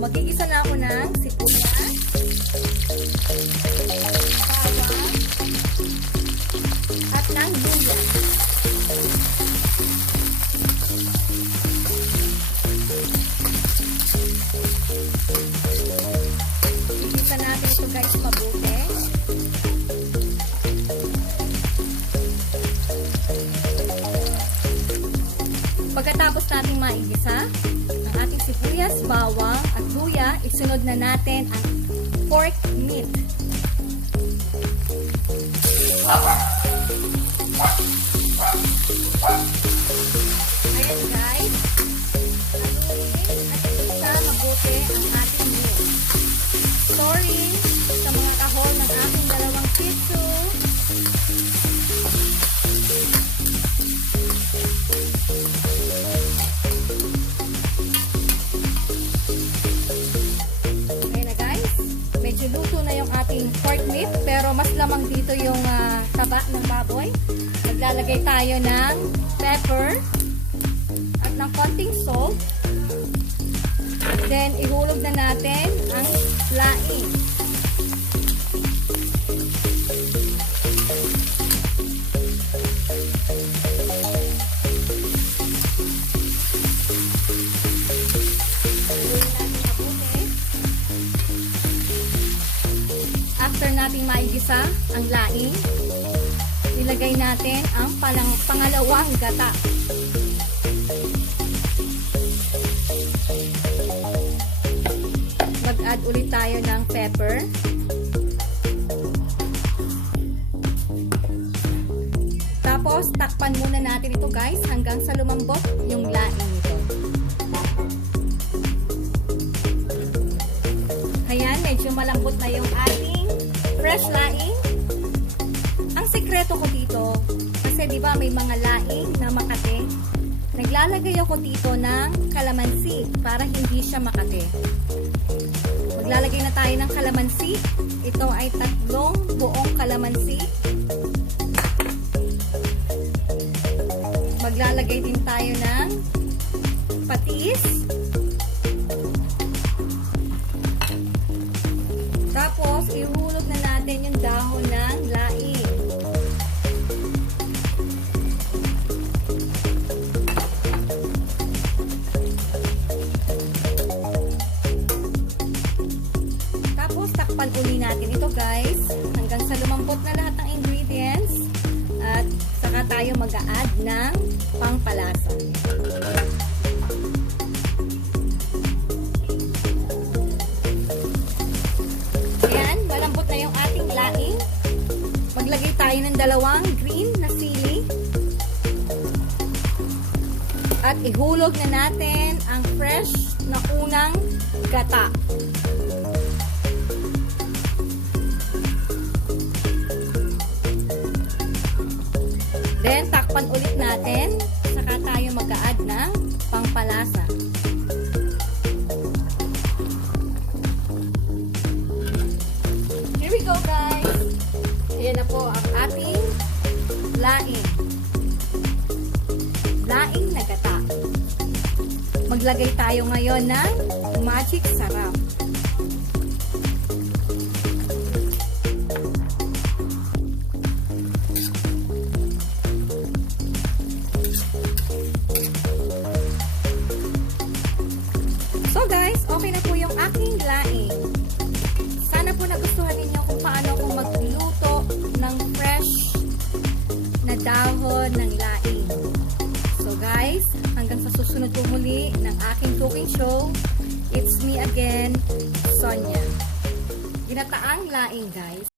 Magigisa na ako ng sibuyas. Bawang. At ng natin ito guys mabuti. Pagkatapos nating maigisa, ang ating sibuyas, bawang luya, isunod na natin ang pork meat. Lamang dito yung ah, taba ng baboy. Naglalagay tayo ng pepper at ng konting salt. Then, ihulog na natin ang laing. Nating maigisa ang laing, ilagay natin ang palang, pangalawang gata. Mag-add ulit tayo ng pepper. Tapos, takpan muna natin ito guys hanggang sa lumambot yung laing nito. Ayan, medyo malambot na yung ating fresh laing. Ang sekreto ko dito, kasi di ba may mga laing na makate, naglalagay ako dito ng kalamansi para hindi siya makate. Maglalagay na tayo ng kalamansi. Ito ay tatlong buong kalamansi. Maglalagay din tayo ng patis. Tapos, dahon ng laing. Tapos, takpan uli natin ito guys hanggang sa lumambot na lahat ng ingredients at saka tayo mag-a-add ng pangpalasa. Maglagay tayo ng dalawang green na sili. At ihulog na natin ang fresh na unang gata. Then, takpan ulit natin. Saka tayo mag-a-add ng pangpalasa. Laing. Laing na. Maglagay tayo ngayon ng magic sarap. Susunod po muli ng aking cooking show, it's me again, Sonia. Ginataang laing guys.